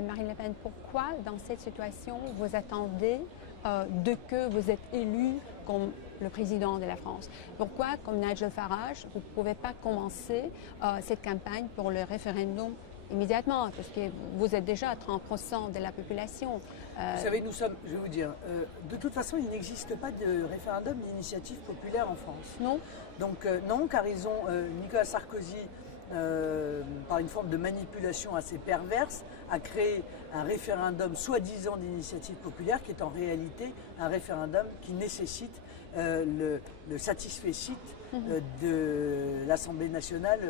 Marine Le Pen, pourquoi dans cette situation vous attendez de que vous êtes élu comme le président de la France? Pourquoi, comme Nigel Farage, vous ne pouvez pas commencer cette campagne pour le référendum immédiatement, parce que vous êtes déjà à 30% de la population. Vous savez, nous sommes, je vais vous dire, de toute façon, il n'existe pas de référendum d'initiative populaire en France. Non. Donc non, car ils ont, Nicolas Sarkozy, par une forme de manipulation assez perverse, a créé un référendum soi-disant d'initiative populaire qui est en réalité un référendum qui nécessite le satisfecit de l'Assemblée nationale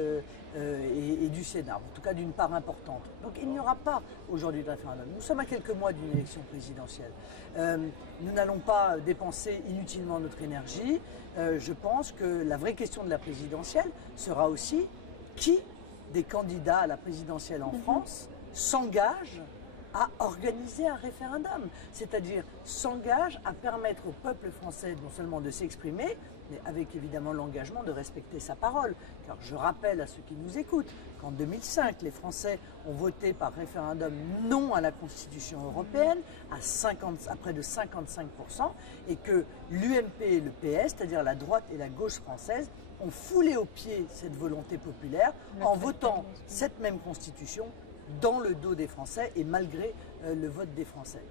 et du Sénat, en tout cas d'une part importante. Donc il n'y aura pas aujourd'hui de référendum. Nous sommes à quelques mois d'une élection présidentielle. Nous n'allons pas dépenser inutilement notre énergie. Je pense que la vraie question de la présidentielle sera aussi qui des candidats à la présidentielle en France s'engage à organiser un référendum, c'est-à-dire s'engage à permettre au peuple français non seulement de s'exprimer, mais avec évidemment l'engagement de respecter sa parole. Car je rappelle à ceux qui nous écoutent qu'en 2005, les Français ont voté par référendum non à la Constitution européenne à près de 55%, et que l'UMP et le PS, c'est-à-dire la droite et la gauche française, ont foulé aux pieds cette volonté populaire en votant cette même Constitution dans le dos des Français et malgré le vote des Français.